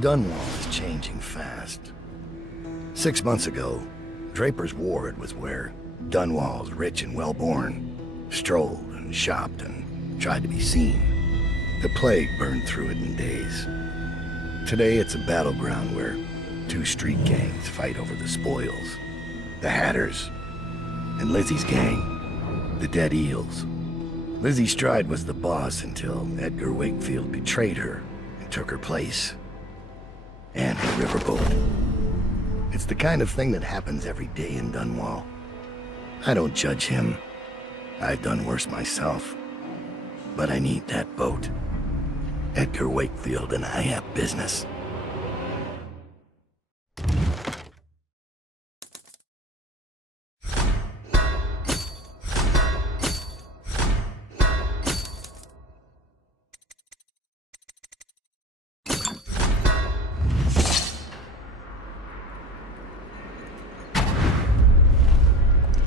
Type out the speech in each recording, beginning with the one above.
Dunwall is changing fast. 6 months ago, Draper's Ward was where Dunwall's rich and well-born strolled and shopped and tried to be seen. The plague burned through it in days. Today it's a battleground where two street gangs fight over the spoils. The Hatters and Lizzy's gang, the Dead Eels. Lizzie Stride was the boss until Edgar Wakefield betrayed her and took her place. And the riverboat. It's the kind of thing that happens every day in Dunwall. I don't judge him. I've done worse myself. But I need that boat. Edgar Wakefield and I have business.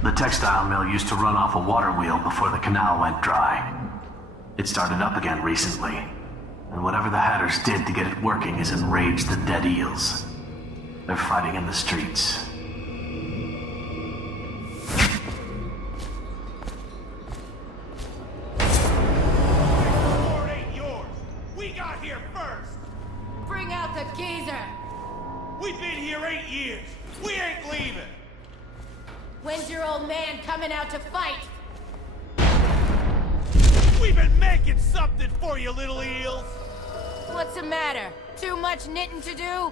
The textile mill used to run off a water wheel before the canal went dry. It started up again recently, and whatever the Hatters did to get it working has enraged the Dead Eels. They're fighting in the streets. Fort ain't yours. We got here first. Bring out the geezer. We've been here 8 years. We ain't leaving. When's your old man coming out to fight? We've been making something for you, little eels. What's the matter? Too much knitting to do?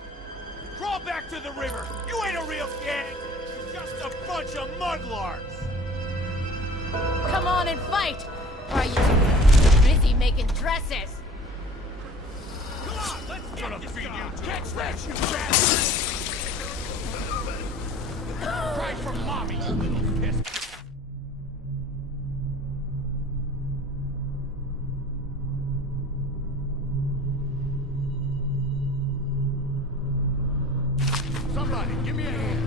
Crawl back to the river. You ain't a real gang. You're just a bunch of mudlarks. Come on and fight! Or are you too busy making dresses? Come on, let's get this guy. Catch that, you bastard! Cry for mommy, you little piss. Somebody, give me a hand.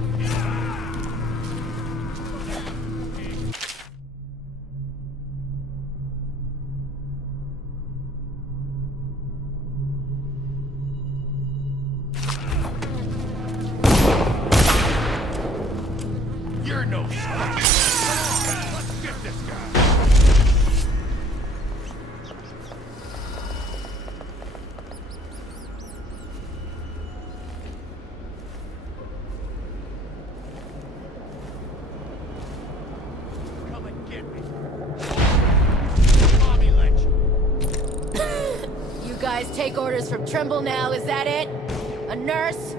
You're no slouch. Let's get this guy. Come and get me. Mommy let you. You guys take orders from Trimble now, is that it? A nurse?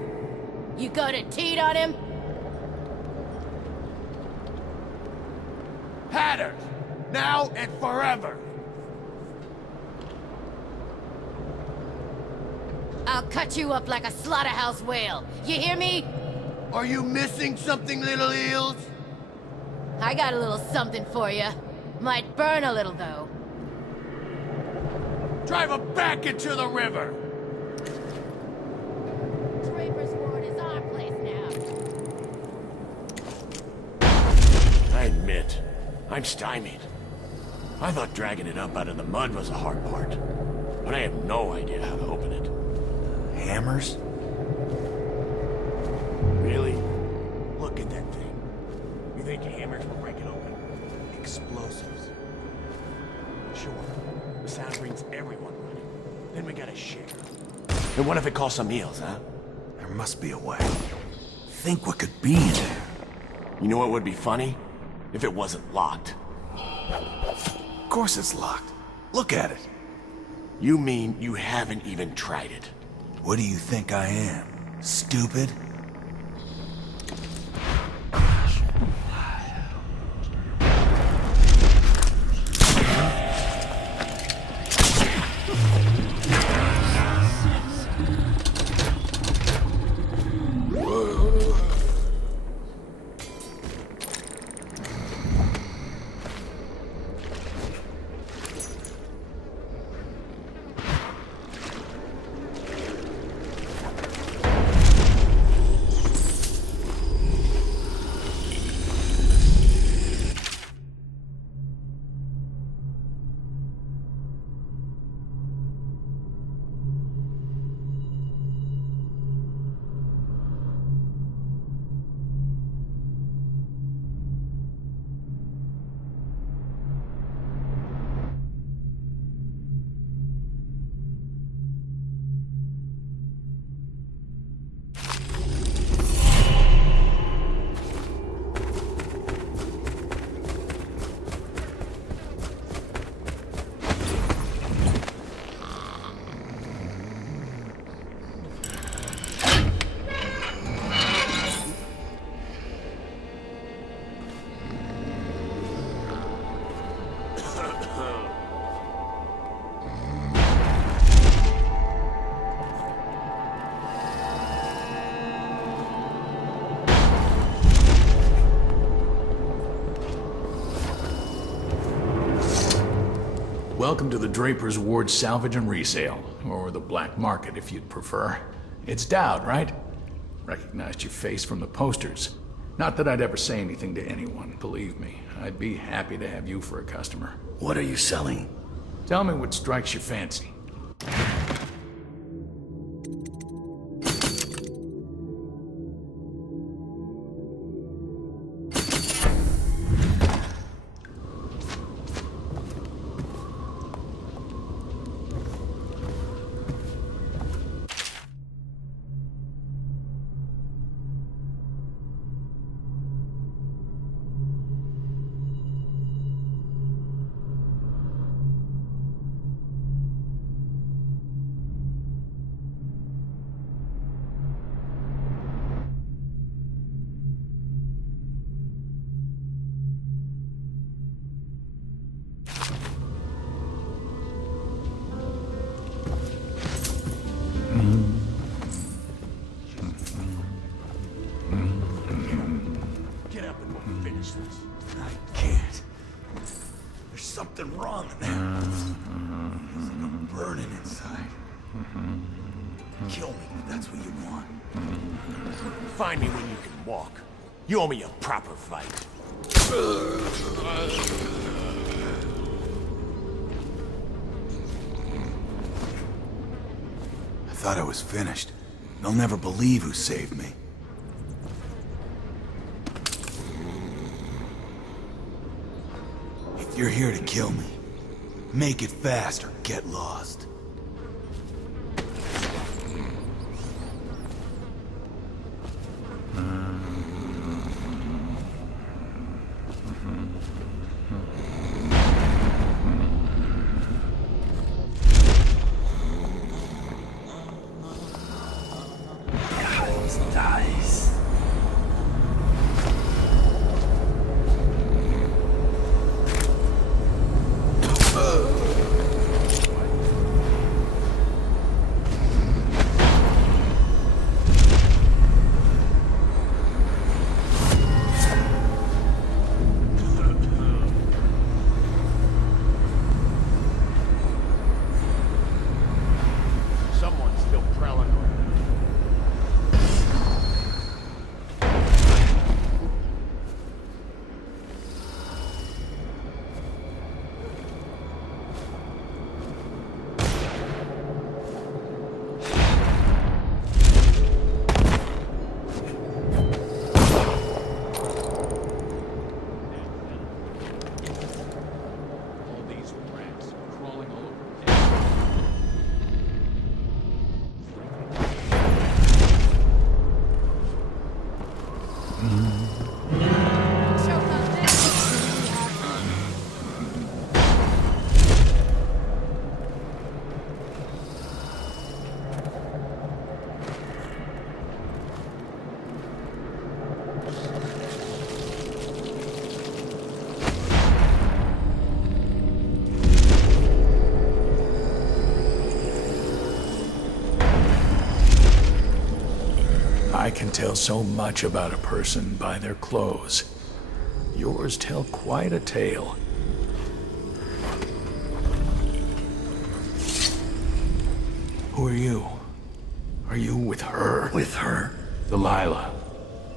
You go to teat on him? Hatters! Now and forever! I'll cut you up like a slaughterhouse whale. You hear me? Are you missing something, little eels? I got a little something for you. Might burn a little, though. Drive them back into the river! Draper's Ward is our place now. I admit, I'm stymied. I thought dragging it up out of the mud was the hard part, but I have no idea how to open it. Hammers? Really? Look at that thing. You think hammers will break it open? Explosives. Sure. The sound brings everyone running. Then we gotta share. And what if it calls some eels, huh? There must be a way. Think what could be in there. You know what would be funny? If it wasn't locked. Of course it's locked. Look at it. You mean you haven't even tried it? What do you think I am? Stupid? Welcome to the Draper's Ward Salvage and Resale, or the Black Market if you'd prefer. It's Daud, right? Recognized your face from the posters. Not that I'd ever say anything to anyone, believe me. I'd be happy to have you for a customer. What are you selling? Tell me what strikes your fancy. Get up and we'll finish this. I can't. There's something wrong in there. It's like I'm burning inside. Kill me if that's what you want. Find me when you can walk. You owe me a proper fight. I thought I was finished. They'll never believe who saved me. If you're here to kill me, make it fast or get lost. Someone's still prowling around. All these rats crawling all over. I can tell so much about a person by their clothes. Yours tell quite a tale. Who are you? Are you with her? With her? Delilah.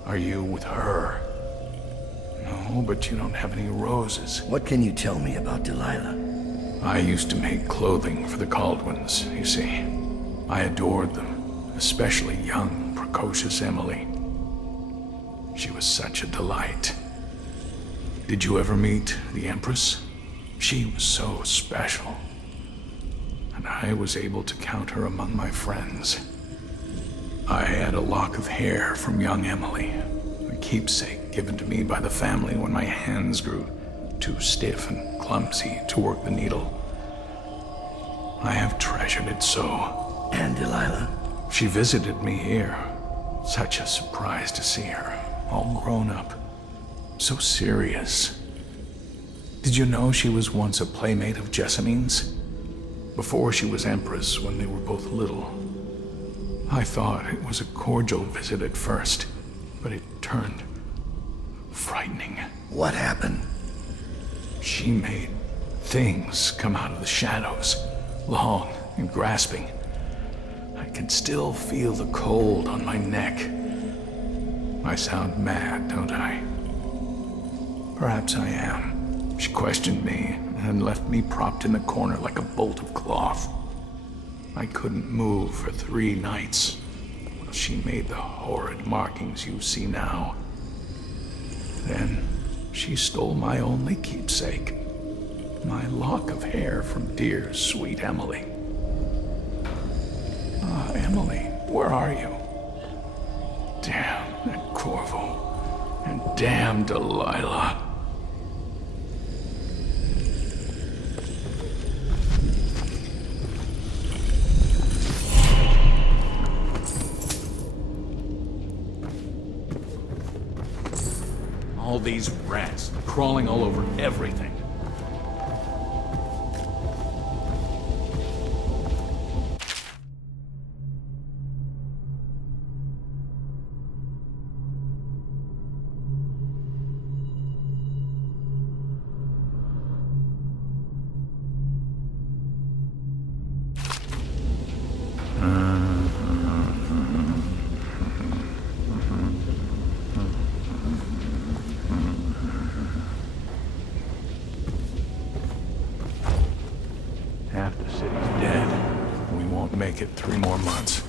Are you with her? No, but you don't have any roses. What can you tell me about Delilah? I used to make clothing for the Caldwins, you see. I adored them, especially young, precocious Emily. She was such a delight. Did you ever meet the Empress? She was so special. And I was able to count her among my friends. I had a lock of hair from young Emily, a keepsake given to me by the family when my hands grew too stiff and clumsy to work the needle. I have treasured it so. And Delilah? She visited me here. Such a surprise to see her, all grown up, so serious. Did you know she was once a playmate of Jessamine's? Before she was Empress, when they were both little. I thought it was a cordial visit at first, but it turned frightening. What happened? She made things come out of the shadows, long and grasping. I can still feel the cold on my neck. I sound mad, don't I? Perhaps I am. She questioned me and left me propped in the corner like a bolt of cloth. I couldn't move for 3 nights. While she made the horrid markings you see now. Then she stole my only keepsake, my lock of hair from dear, sweet Emily. Ah, Emily, where are you? Damn that Corvo, and damn Delilah. All these rats crawling all over everything. Half the city's dead. We won't make it 3 more months.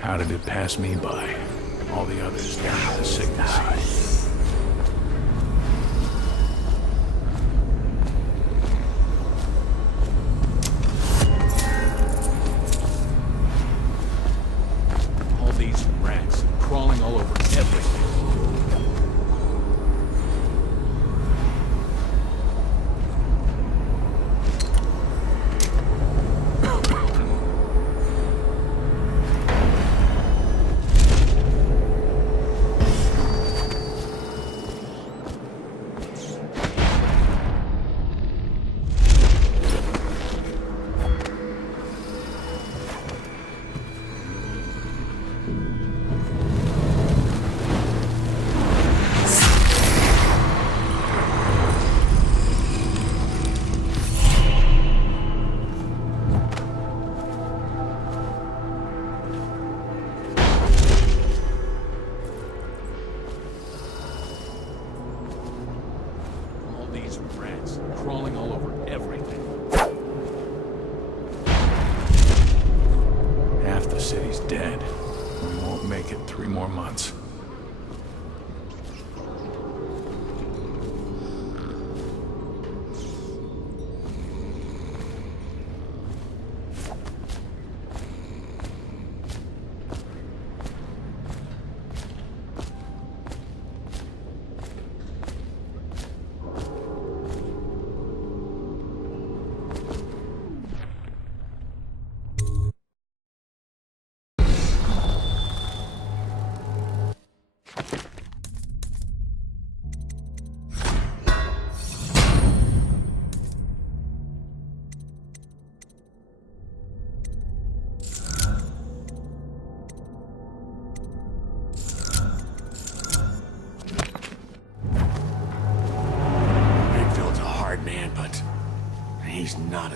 How did it pass me by? All the others down to the sickness. All these rats crawling all over everything.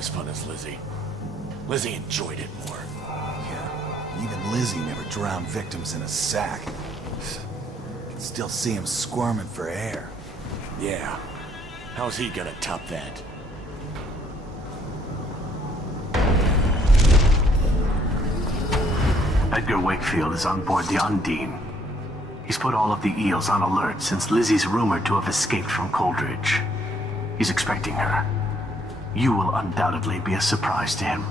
as fun as Lizzy. Lizzy enjoyed it more. Yeah, even Lizzy never drowned victims in a sack. Can still see him squirming for air. Yeah. How's he gonna top that? Edgar Wakefield is on board the Undine. He's put all of the Eels on alert since Lizzie's rumored to have escaped from Coldridge. He's expecting her. You will undoubtedly be a surprise to him.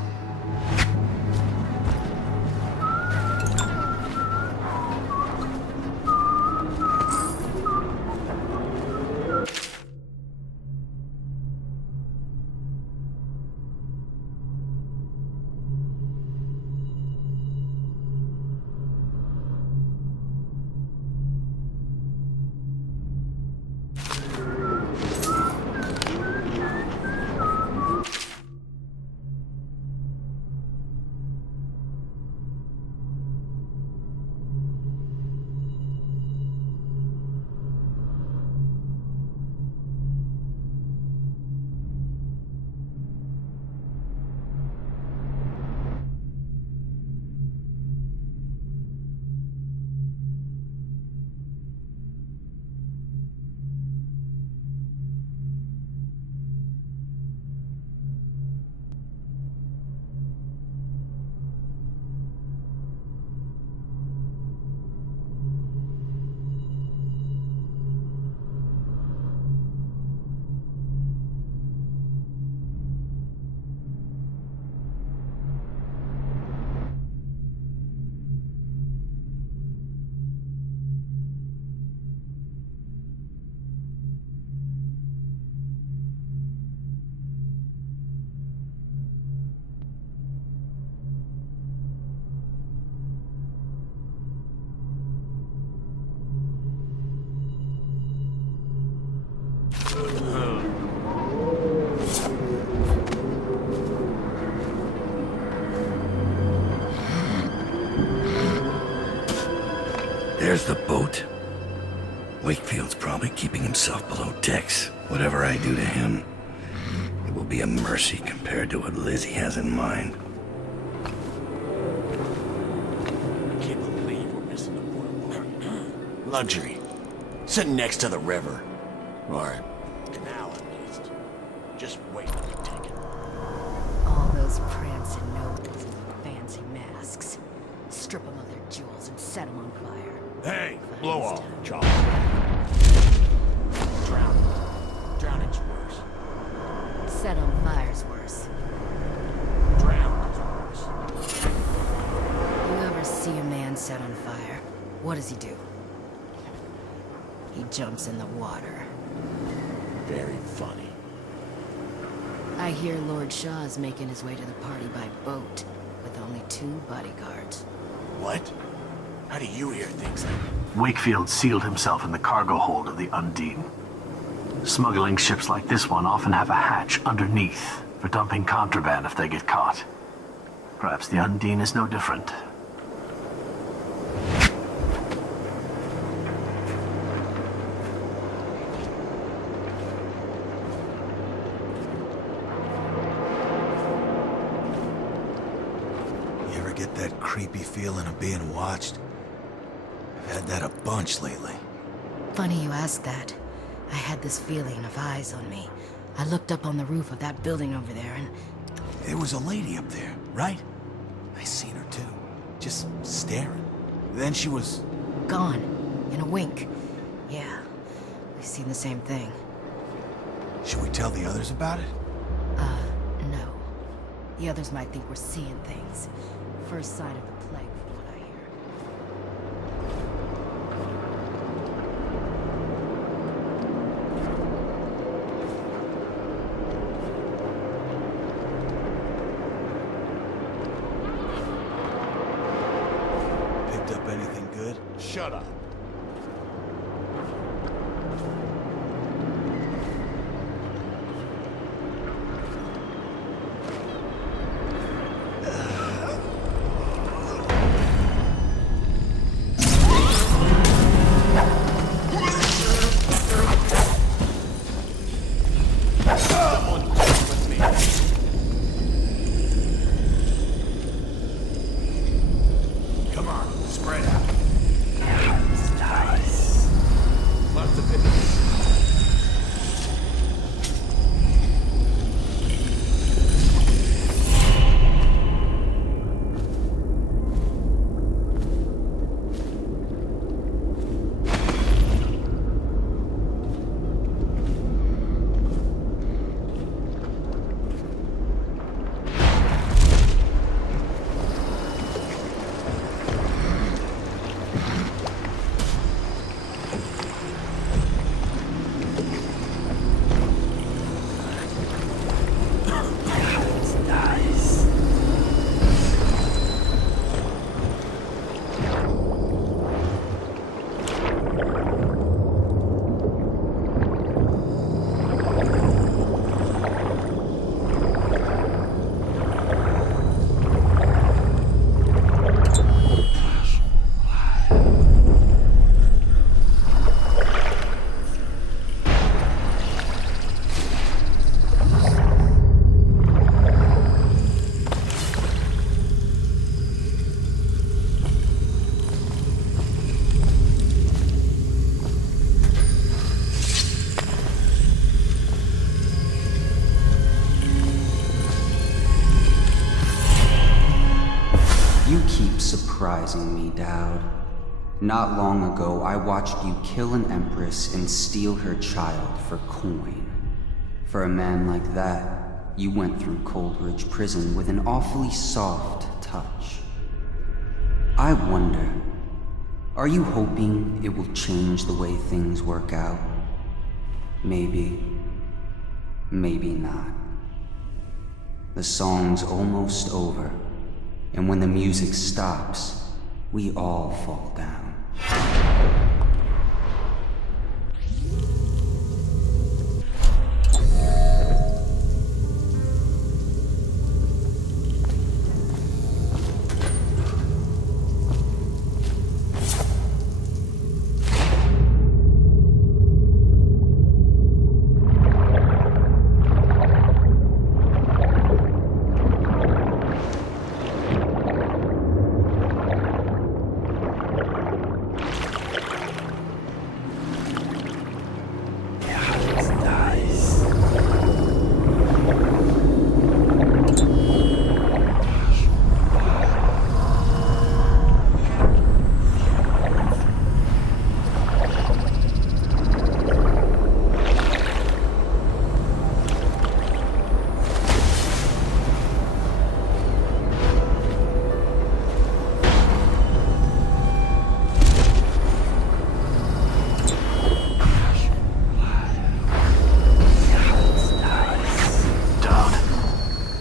There's the boat. Wakefield's probably keeping himself below decks. Whatever I do to him, it will be a mercy compared to what Lizzy has in mind. I can't believe we're missing the boardwalk. Luxury. Sitting next to the river. Or canal, at least. Just wait till we take it. All those prancing nobles with fancy masks. Strip them of their jewels and set them on fire. Hey, blow off, Charles. Drowning. Drowning's worse. Set on fire's worse. Drowned is worse. You ever see a man set on fire? What does he do? He jumps in the water. Very funny. I hear Lord Shaw's making his way to the party by boat, with only 2 bodyguards. What? How do you hear things like that? Wakefield sealed himself in the cargo hold of the Undine. Smuggling ships like this one often have a hatch underneath for dumping contraband if they get caught. Perhaps the Undine is no different. You ever get that creepy feeling of being watched? I've had that a bunch lately. Funny you ask that. I had this feeling of eyes on me. I looked up on the roof of that building over there and... There was a lady up there, right? I seen her too. Just staring. Then she was... gone. In a wink. Yeah. We've seen the same thing. Should we tell the others about it? No. The others might think we're seeing things. First sign of the plague, from what I hear. Picked up anything good? Shut up. surprising me, Daud. Not long ago, I watched you kill an empress and steal her child for coin. For a man like that, you went through Coldridge Prison with an awfully soft touch. I wonder, are you hoping it will change the way things work out? Maybe. Maybe not. The song's almost over, and when the music stops, we all fall down.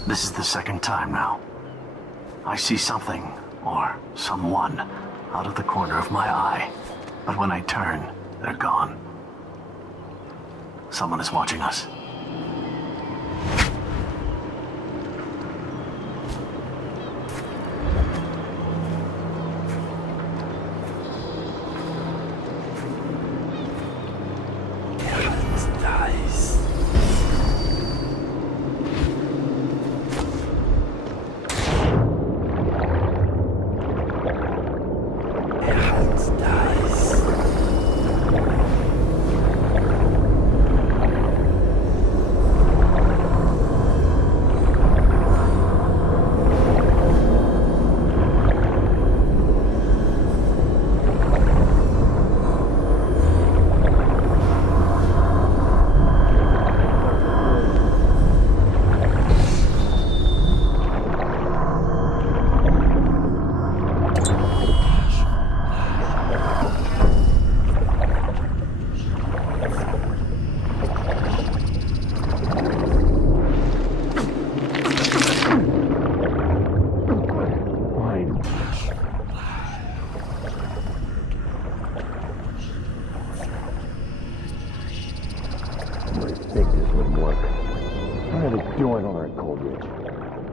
This is the second time now. I see something, or someone, out of the corner of my eye. But when I turn, they're gone. Someone is watching us.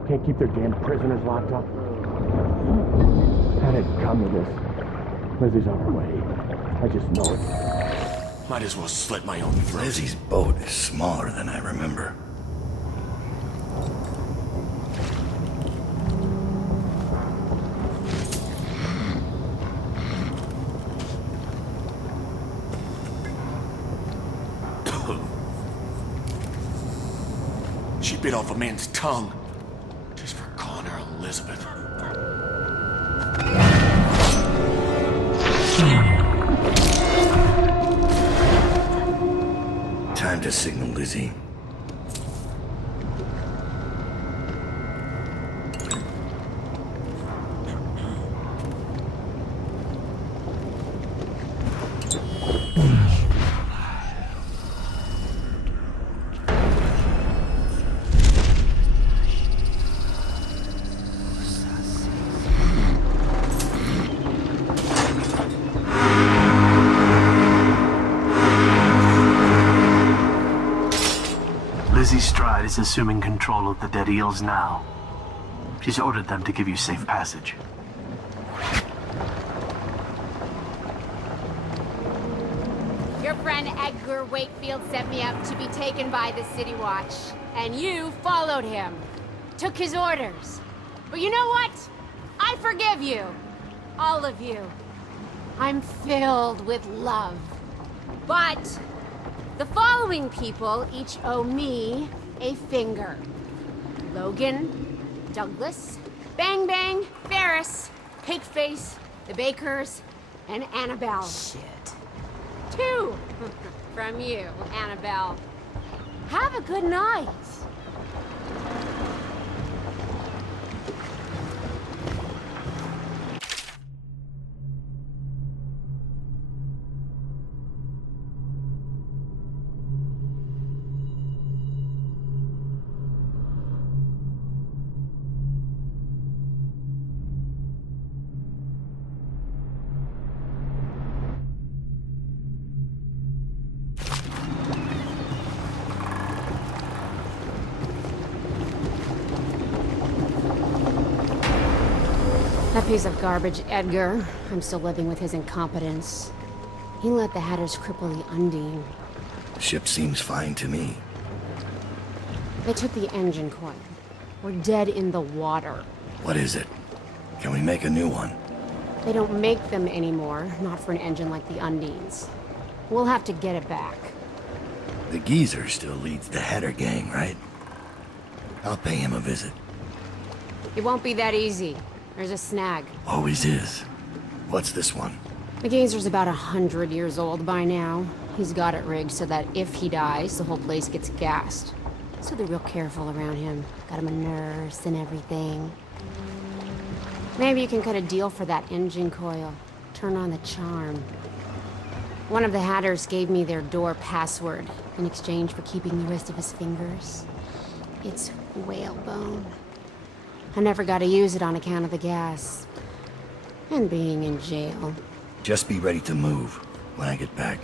Can't keep their damn prisoners locked up. Had it come to this. Lizzy's on her way. I just know it. Might as well slit my own throat. Lizzy's boat is smaller than I remember. She bit off a man's tongue. Just for calling her Elizabeth. Time to signal Lizzy. Is assuming control of the dead Eels now. She's ordered them to give you safe passage. Your friend Edgar Wakefield sent me up to be taken by the City Watch, and you followed him. Took his orders. But you know what? I forgive you. All of you. I'm filled with love. But the following people each owe me a finger. Logan, Douglas, Bang Bang, Ferris, Cakeface, the Bakers, and Annabelle. Shit. 2 from you, Annabelle. Have a good night. That piece of garbage, Edgar. I'm still living with his incompetence. He let the Hatters cripple the Undine. Ship seems fine to me. They took the engine coil. We're dead in the water. What is it? Can we make a new one? They don't make them anymore, not for an engine like the Undine's. We'll have to get it back. The geezer still leads the Hatter gang, right? I'll pay him a visit. It won't be that easy. There's a snag. Always is. What's this one? The geezer's about 100 years old by now. He's got it rigged so that if he dies, the whole place gets gassed. So they're real careful around him. Got him a nurse and everything. Maybe you can cut a deal for that engine coil. Turn on the charm. One of the Hatters gave me their door password in exchange for keeping the rest of his fingers. It's whalebone. I never got to use it on account of the gas. And being in jail. Just be ready to move when I get back.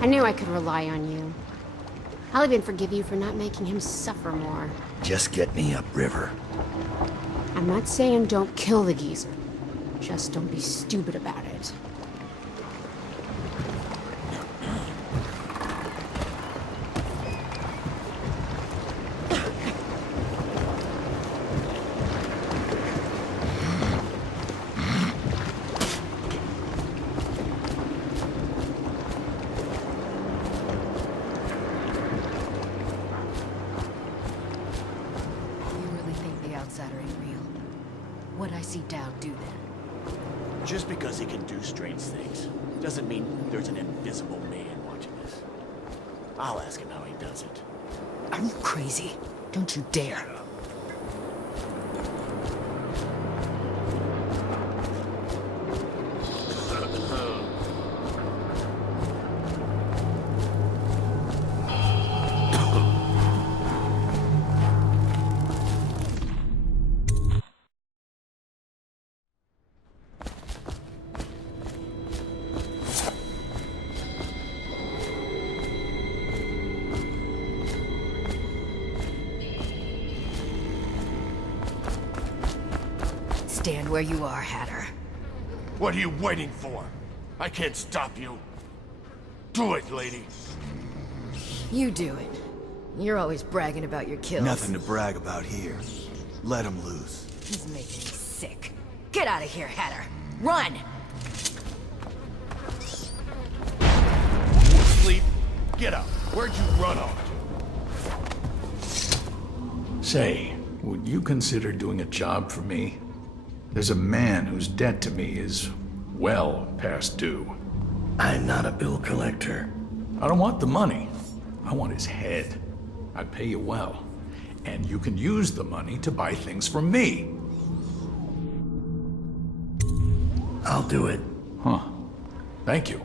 I knew I could rely on you. I'll even forgive you for not making him suffer more. Just get me upriver. I'm not saying don't kill the geezer. Just don't be stupid about it. Daud do then? Just because he can do strange things doesn't mean there's an invisible man watching us. I'll ask him how he does it. Are you crazy? Don't you dare. Stand where you are, Hatter. What are you waiting for? I can't stop you. Do it, lady. You do it. You're always bragging about your kills. Nothing to brag about here. Let him loose. He's making me sick. Get out of here, Hatter. Run! You asleep? Get up. Where'd you run off to? Say, would you consider doing a job for me? There's a man whose debt to me is well past due. I'm not a bill collector. I don't want the money. I want his head. I'd pay you well. And you can use the money to buy things from me. I'll do it. Huh. Thank you.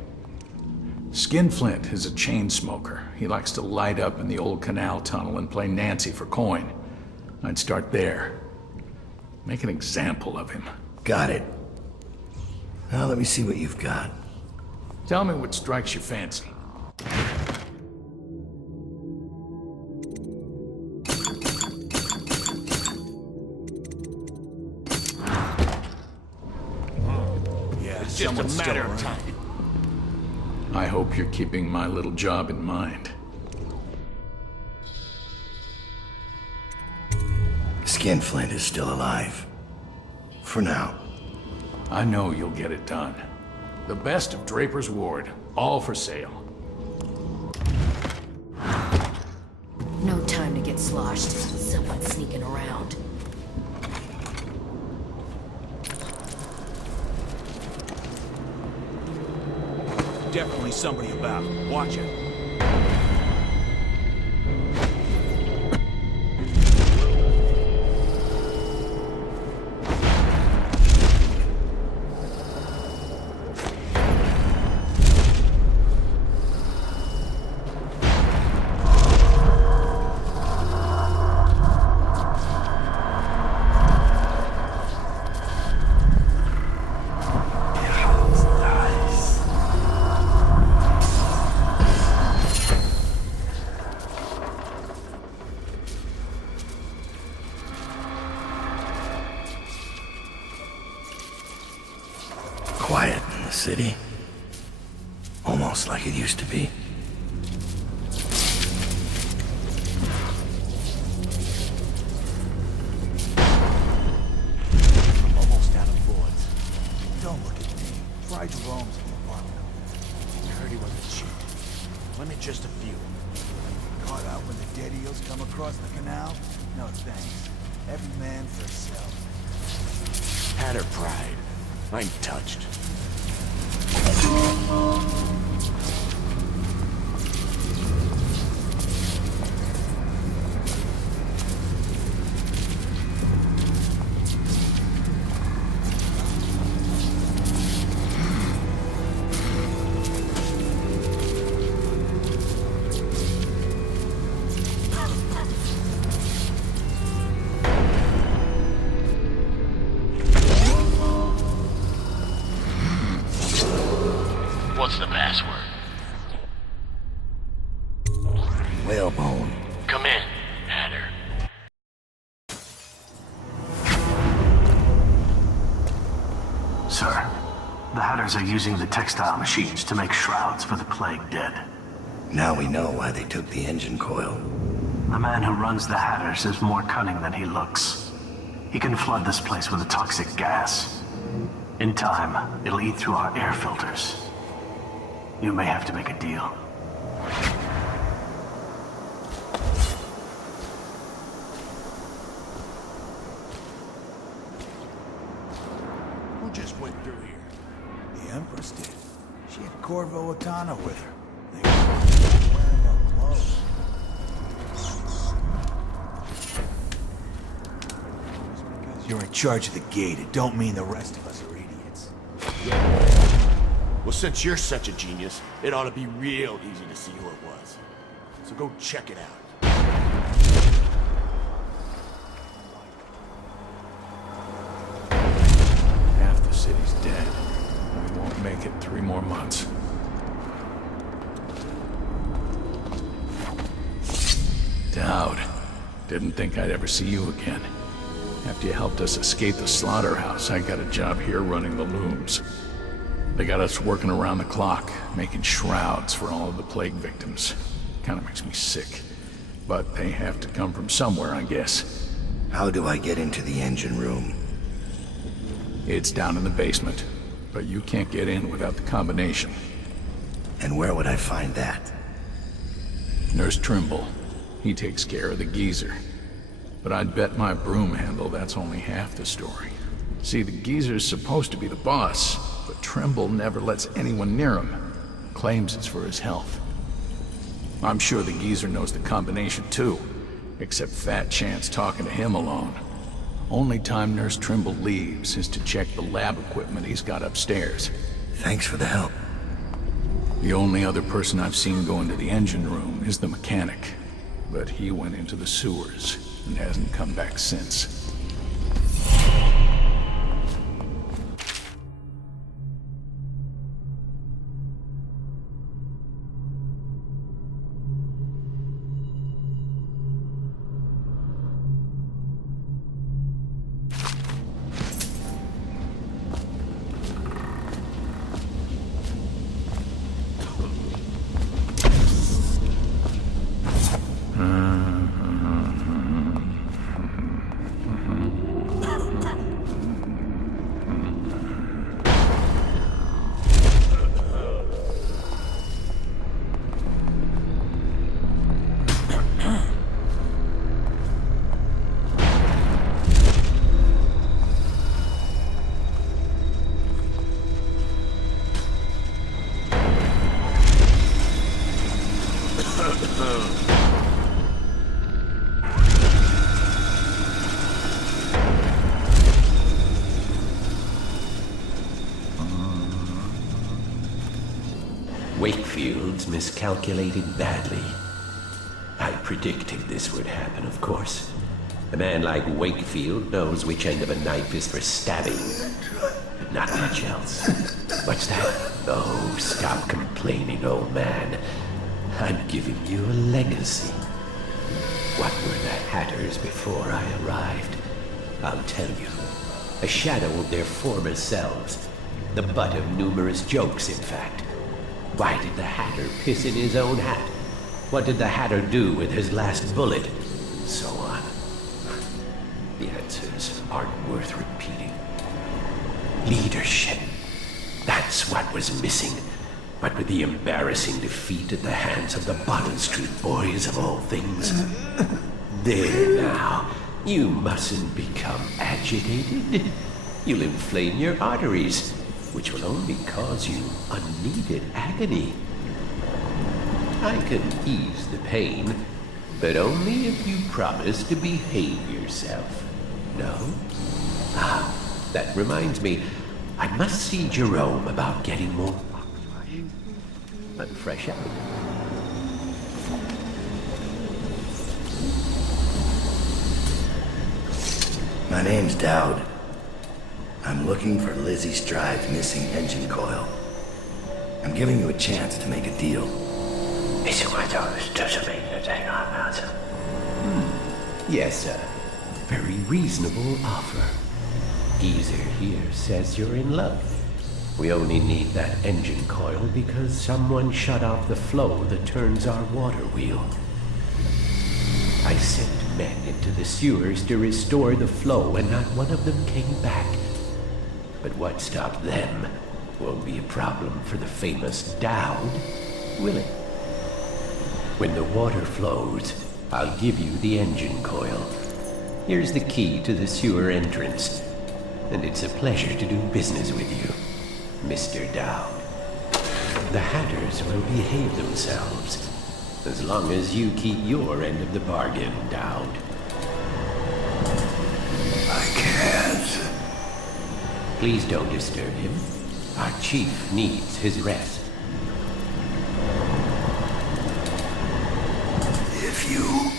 Skinflint is a chain smoker. He likes to light up in the old canal tunnel and play Nancy for coin. I'd start there. Make an example of him. Got it. Now let me see what you've got. Tell me what strikes your fancy. Yeah, it's just a matter of time. I hope you're keeping my little job in mind. Skinflint is still alive. For now. I know you'll get it done. The best of Draper's Ward, all for sale. No time to get sloshed. Someone's sneaking around. Definitely somebody about. Watch it. Quiet in the city. Almost like it used to be. I'm almost out of bullets. Don't look at me. Try Jerome's in the apartment. I heard he wasn't cheap. Let me just a few. Caught out when the dead eels come across the canal? No thanks. Every man for himself. Had her pride. I'm touched. What's the password? Whalebone. Come in, Hatter. Sir, the Hatters are using the textile machines to make shrouds for the plague dead. Now we know why they took the engine coil. The man who runs the Hatters is more cunning than he looks. He can flood this place with a toxic gas. In time, it'll eat through our air filters. You may have to make a deal. Who just went through here? The Empress did. She had Corvo Attano with her. They were wearing no clothes. Just because you're in charge of the gate, it don't mean the rest of us are idiots. Well, since you're such a genius, it ought to be real easy to see who it was. So go check it out. Half the city's dead. We won't make it 3 more months. Daud, didn't think I'd ever see you again. After you helped us escape the slaughterhouse, I got a job here running the looms. They got us working around the clock, making shrouds for all of the plague victims. Kinda makes me sick. But they have to come from somewhere, I guess. How do I get into the engine room? It's down in the basement, but you can't get in without the combination. And where would I find that? Nurse Trimble. He takes care of the geezer. But I'd bet my broom handle that's only half the story. See, the geezer's supposed to be the boss, but Trimble never lets anyone near him. Claims it's for his health. I'm sure the geezer knows the combination too, except Fat Chance talking to him alone. Only time Nurse Trimble leaves is to check the lab equipment he's got upstairs. Thanks for the help. The only other person I've seen go into the engine room is the mechanic, but he went into the sewers and hasn't come back since. Wakefield's miscalculated badly. I predicted this would happen, of course. A man like Wakefield knows which end of a knife is for stabbing, but not much else. What's that? Oh, stop complaining, old man. I'm giving you a legacy. What were the Hatters before I arrived? I'll tell you. A shadow of their former selves. The butt of numerous jokes, in fact. Why did the Hatter piss in his own hat? What did the Hatter do with his last bullet? And so on. The answers aren't worth repeating. Leadership. That's what was missing. What with the embarrassing defeat at the hands of the Bottle Street Boys of all things. There now. You mustn't become agitated. You'll inflame your arteries, which will only cause you unneeded agony. I can ease the pain, but only if you promise to behave yourself. No? Ah, that reminds me. I must see Jerome about getting more... I'm fresh out. My name's Daud. I'm looking for Lizzy Stride's missing engine coil. I'm giving you a chance to make a deal. Yes, sir. Very reasonable offer. Geezer here says you're in love. We only need that engine coil because someone shut off the flow that turns our water wheel. I sent men into the sewers to restore the flow, and not one of them came back. But what stopped them won't be a problem for the famous Daud, will it? When the water flows, I'll give you the engine coil. Here's the key to the sewer entrance, and it's a pleasure to do business with you, Mr. Daud. The Hatters will behave themselves, as long as you keep your end of the bargain, Daud. I can't. Please don't disturb him. Our chief needs his rest. If you...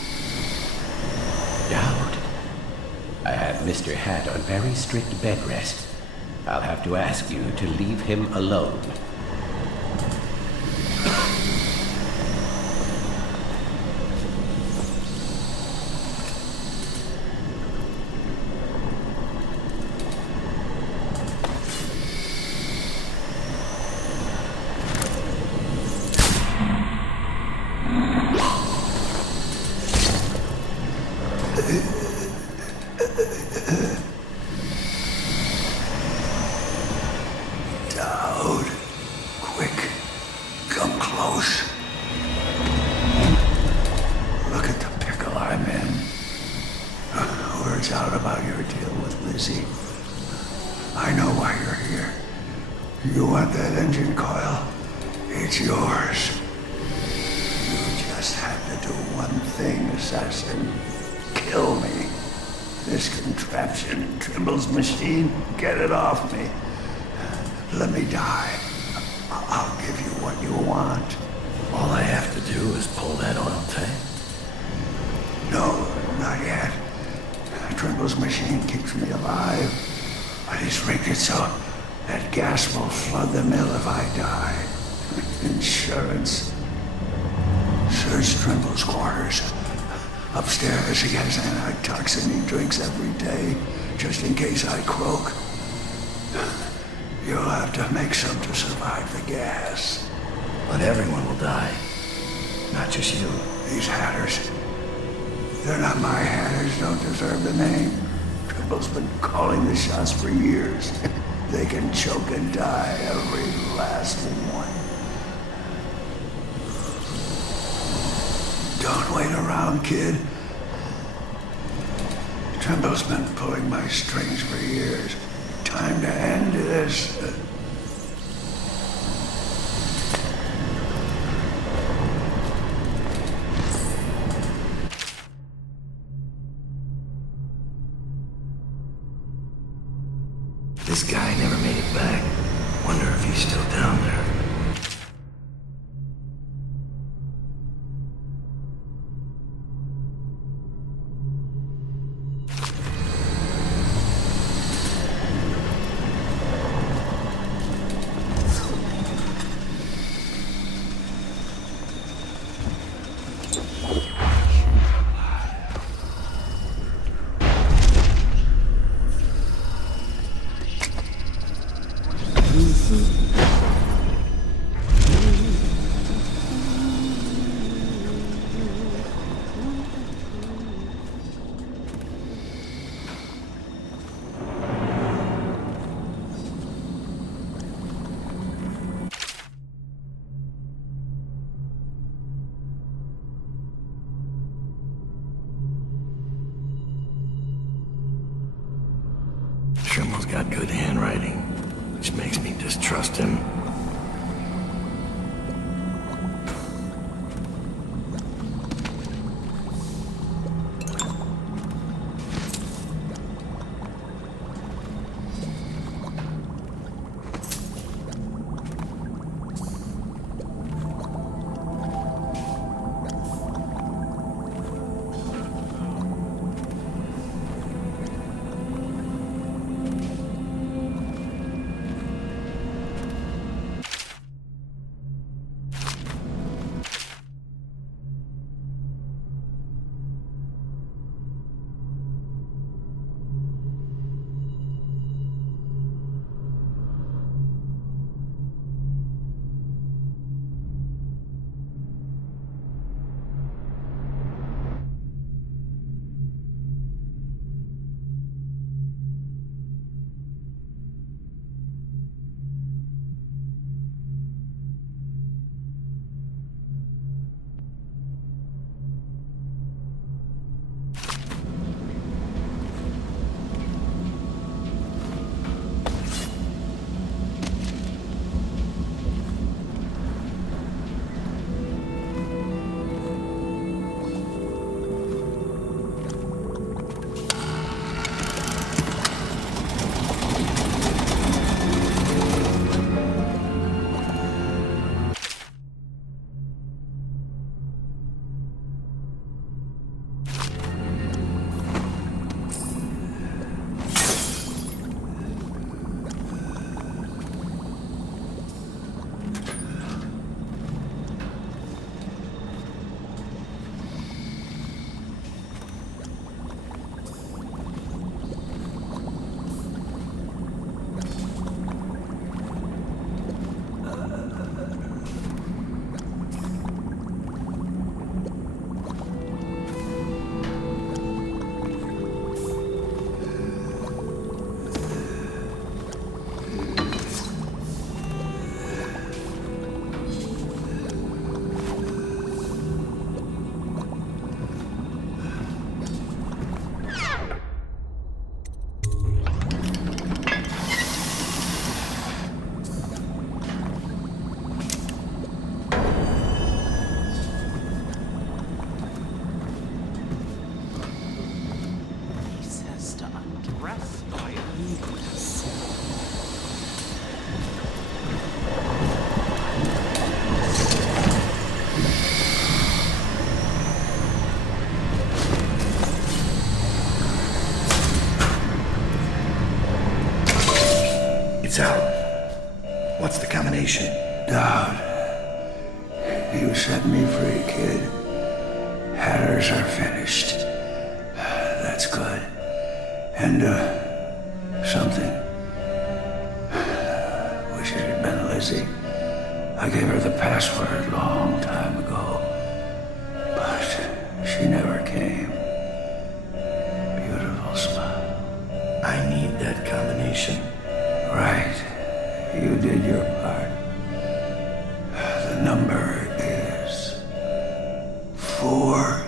Daud, I have Mr. Hat on very strict bed rest. I'll have to ask you to leave him alone. Daud, quick, come close. Look at the pickle I'm in. Word's out about your deal with Lizzy. I know why you're here. You want that engine coil? It's yours. You just have to do one thing, assassin. Kill me. This contraption in Trimble's machine, get it off me. Let me die. I'll give you what you want. All I have to do is pull that oil tank? No, not yet. Trimble's machine keeps me alive. But he's rigged it so that gas will flood the mill if I die. Insurance. Search Trimble's quarters. Upstairs, he has antitoxin he drinks every day, just in case I croak. You'll have to make some to survive the gas. But everyone will die. Not just you. These Hatters. They're not my Hatters, don't deserve the name. Trimble's been calling the shots for years. They can choke and die, every last one. Don't wait around, kid. Trimble's been pulling my strings for years. Time to end this. This guy never made it back. Wonder if he's still down there. trust him. It's out. What's the combination? Daud. You set me free, kid. Hatters are finished. That's good. And, something. Wish it had been Lizzy. I gave her the password a long time ago. But she never came. Beautiful smile. I need that combination. Right. You did your part. The number is 40.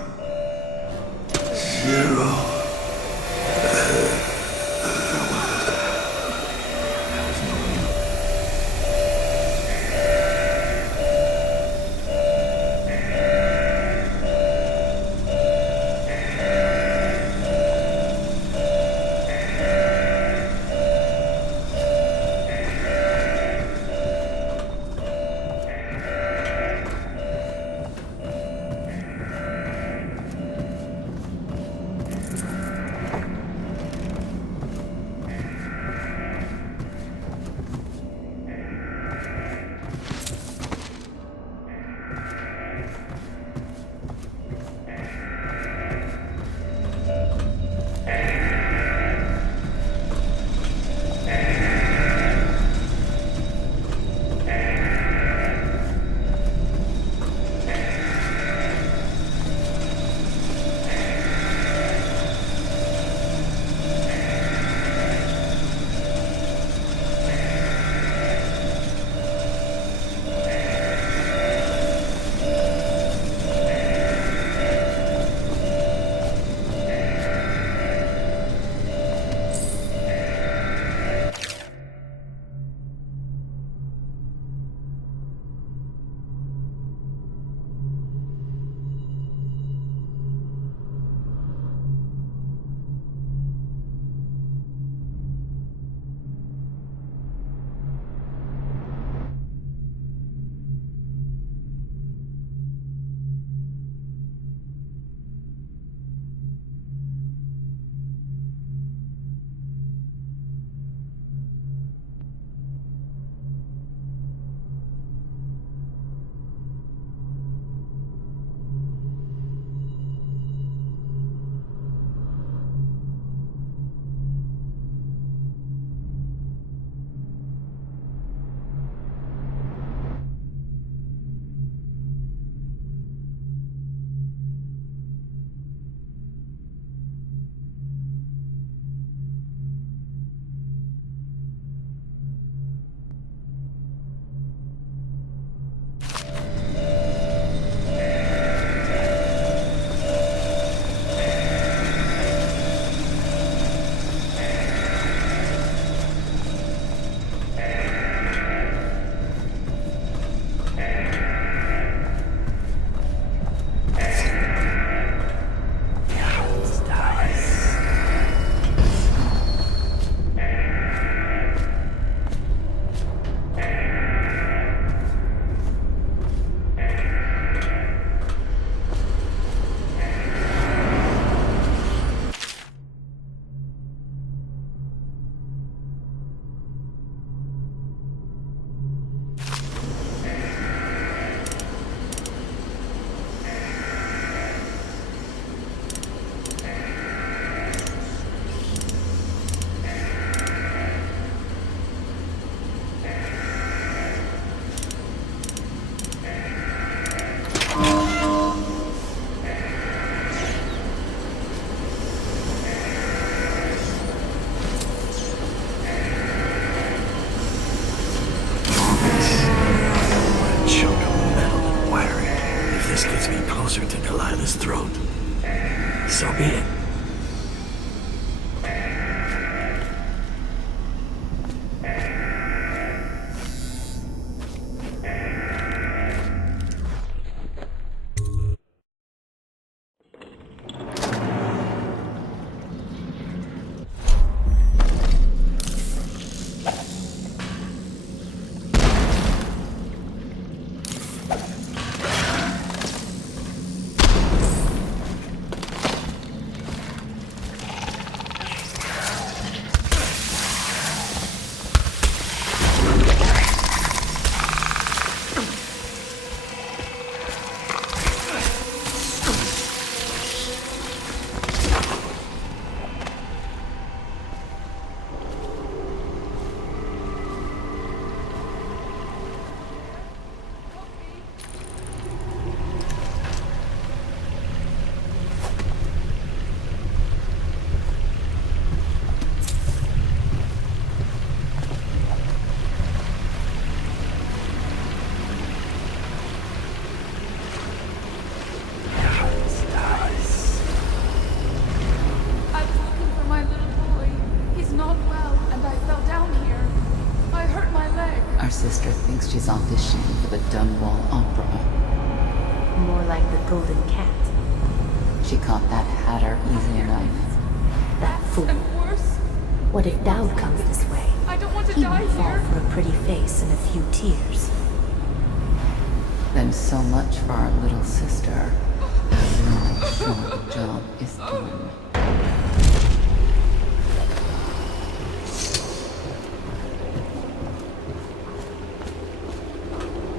this gets me closer to Delilah's throat, so be it. She's auditioning for the Dunwall Opera. More like the Golden Cat. She caught that hatter easy enough. That fool. And worse? What if Daud comes this way? I don't want to He die won't fall here. for a pretty face and a few tears. Then so much for our little sister. Really sure the job is done.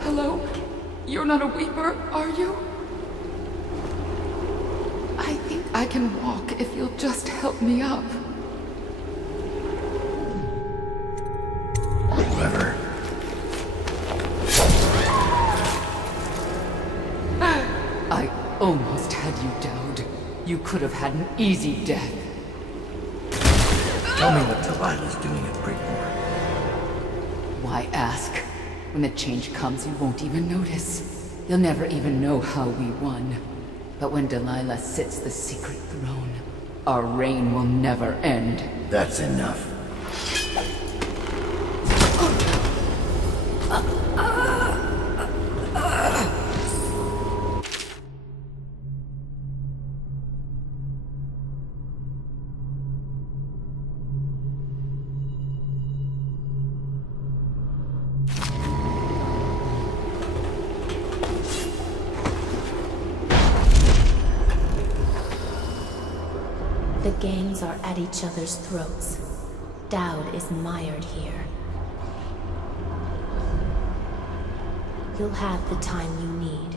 Hello? You're not a weeper, are you? I think I can walk if you'll just help me up. Whoever. I almost had you, Daud. You could have had an easy death. Tell me what Delilah's doing at Brigmore. Why ask? When the change comes, you won't even notice. You'll never even know how we won. But when Delilah sits the secret throne, our reign will never end. That's enough. The gangs are at each other's throats. Daud is mired here. You'll have the time you need.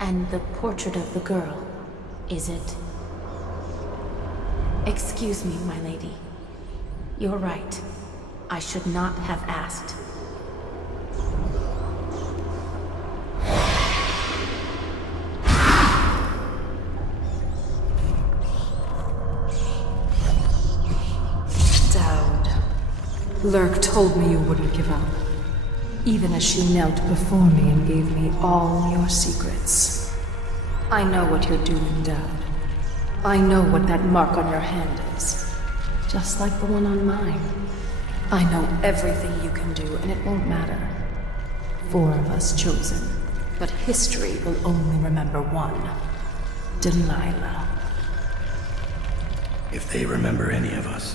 And the portrait of the girl, is it? Excuse me, my lady. You're right. I should not have asked. Lurk told me you wouldn't give up, even as she knelt before me and gave me all your secrets. I know what you're doing, Daud. I know what that mark on your hand is, just like the one on mine. I know everything you can do, and it won't matter. 4 of us chosen, but history will only remember one. Delilah. If they remember any of us.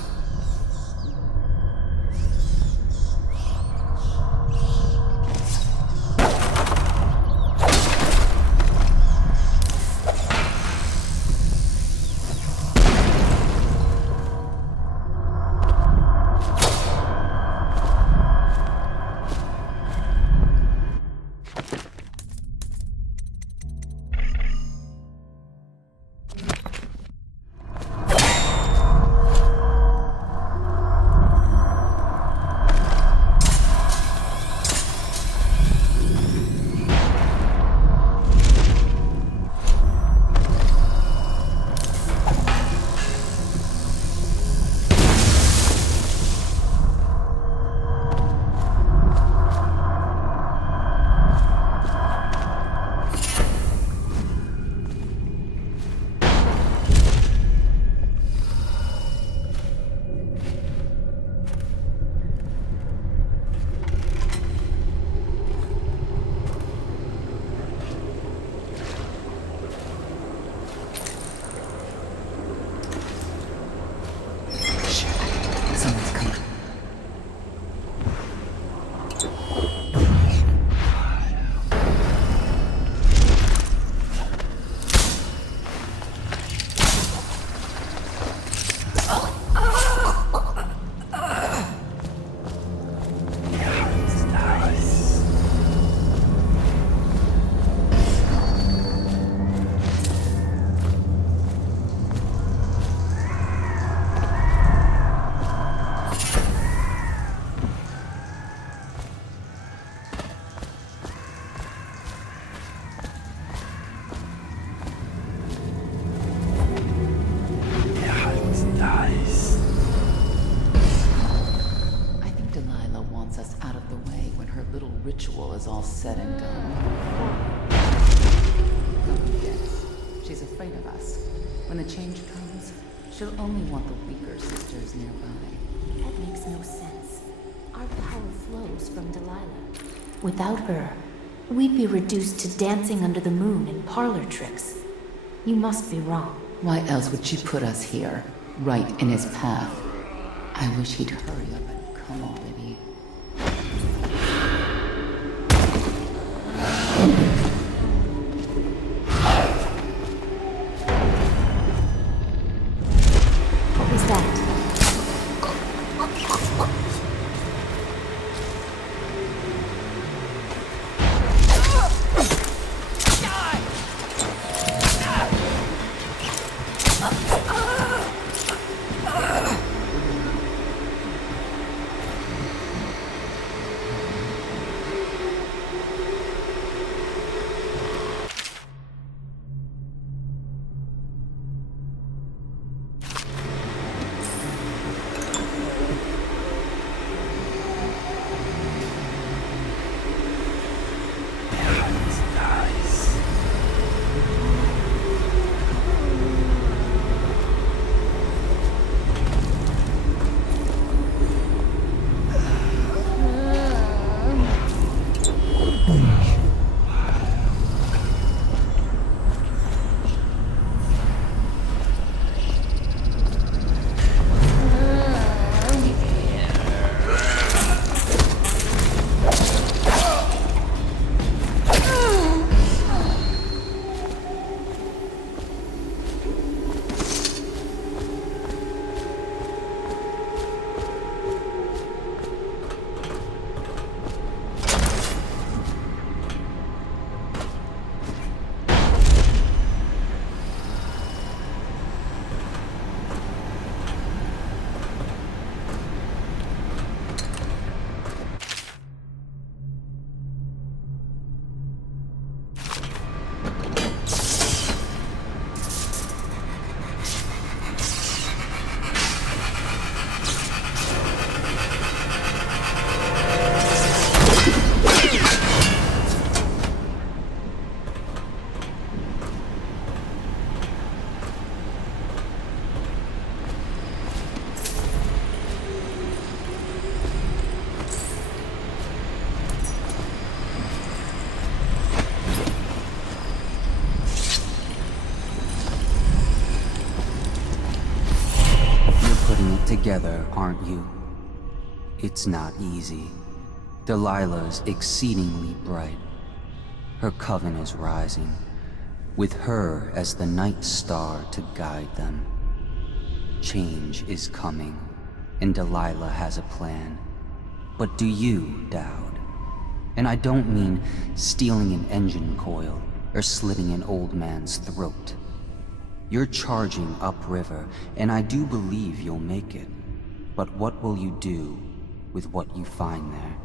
She'll only want the weaker sisters nearby. That makes no sense. Our power flows from Delilah. Without her, we'd be reduced to dancing under the moon and parlor tricks. You must be wrong. Why else would she put us here, right in his path? I wish he'd hurry up and come already. What was that? Together, aren't you? It's not easy. Delilah's exceedingly bright. Her coven is rising, with her as the night star to guide them. Change is coming, and Delilah has a plan. But do you, Daud? And I don't mean stealing an engine coil or slitting an old man's throat. You're charging upriver, and I do believe you'll make it. But what will you do with what you find there?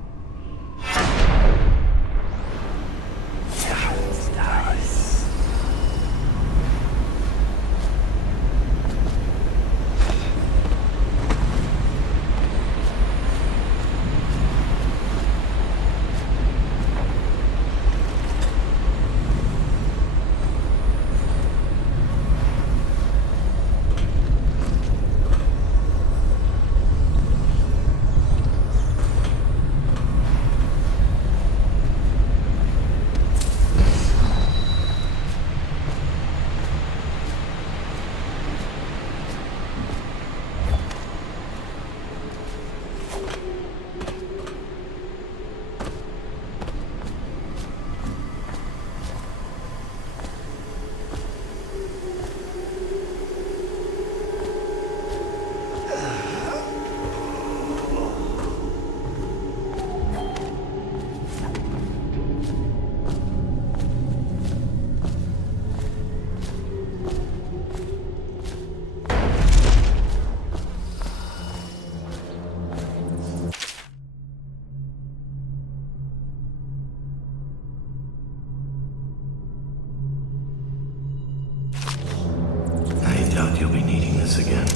You'll be needing this again.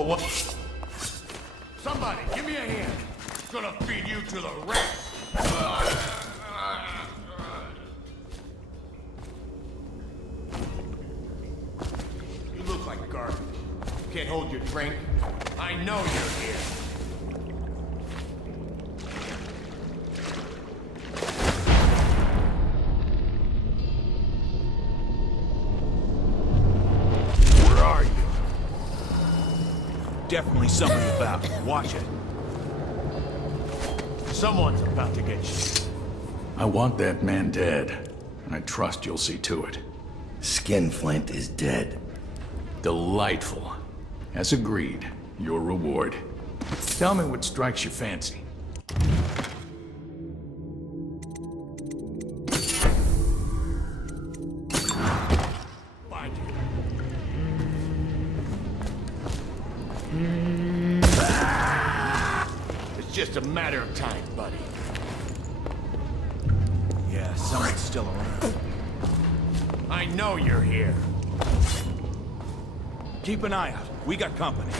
But what? Somebody, give me a hand. Gonna feed you to the rats. You look like garbage. Can't hold your drink. I know you're here. Where are you? Definitely somebody about. Watch it. Someone's about to get you. I want that man dead, and I trust you'll see to it. Skinflint is dead. Delightful. As agreed, your reward. Tell me what strikes your fancy. Find you. It's just a matter of time, buddy. Yeah, someone's still around. I know you're here. Keep an eye out. We got company.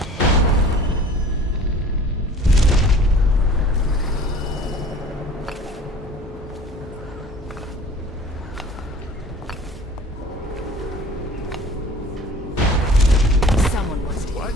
Someone was What?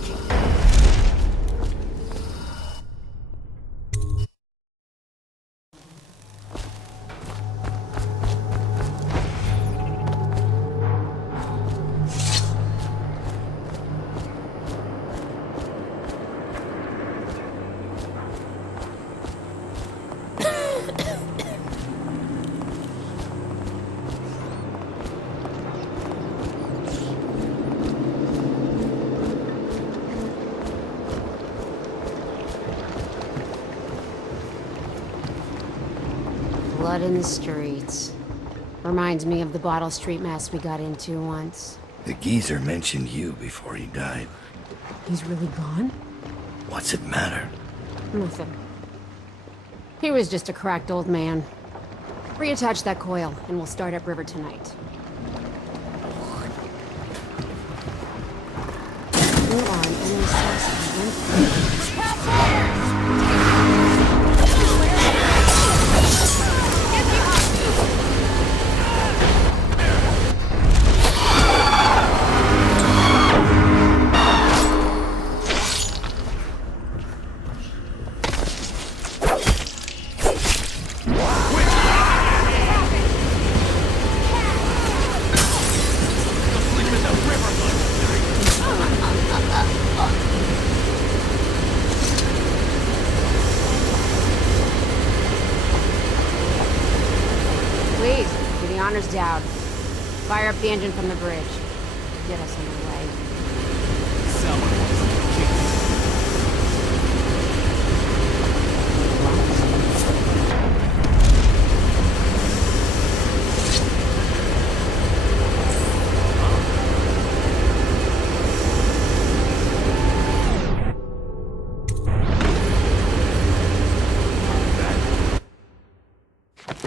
Blood in the streets. Reminds me of the Bottle Street mess we got into once. The geezer mentioned you before he died. He's really gone? What's it matter? Nothing. He was just a cracked old man. Reattach that coil, and we'll start upriver tonight. You are an enemy source. Please, do the honors, Daud. Fire up the engine from the bridge. Get us underway.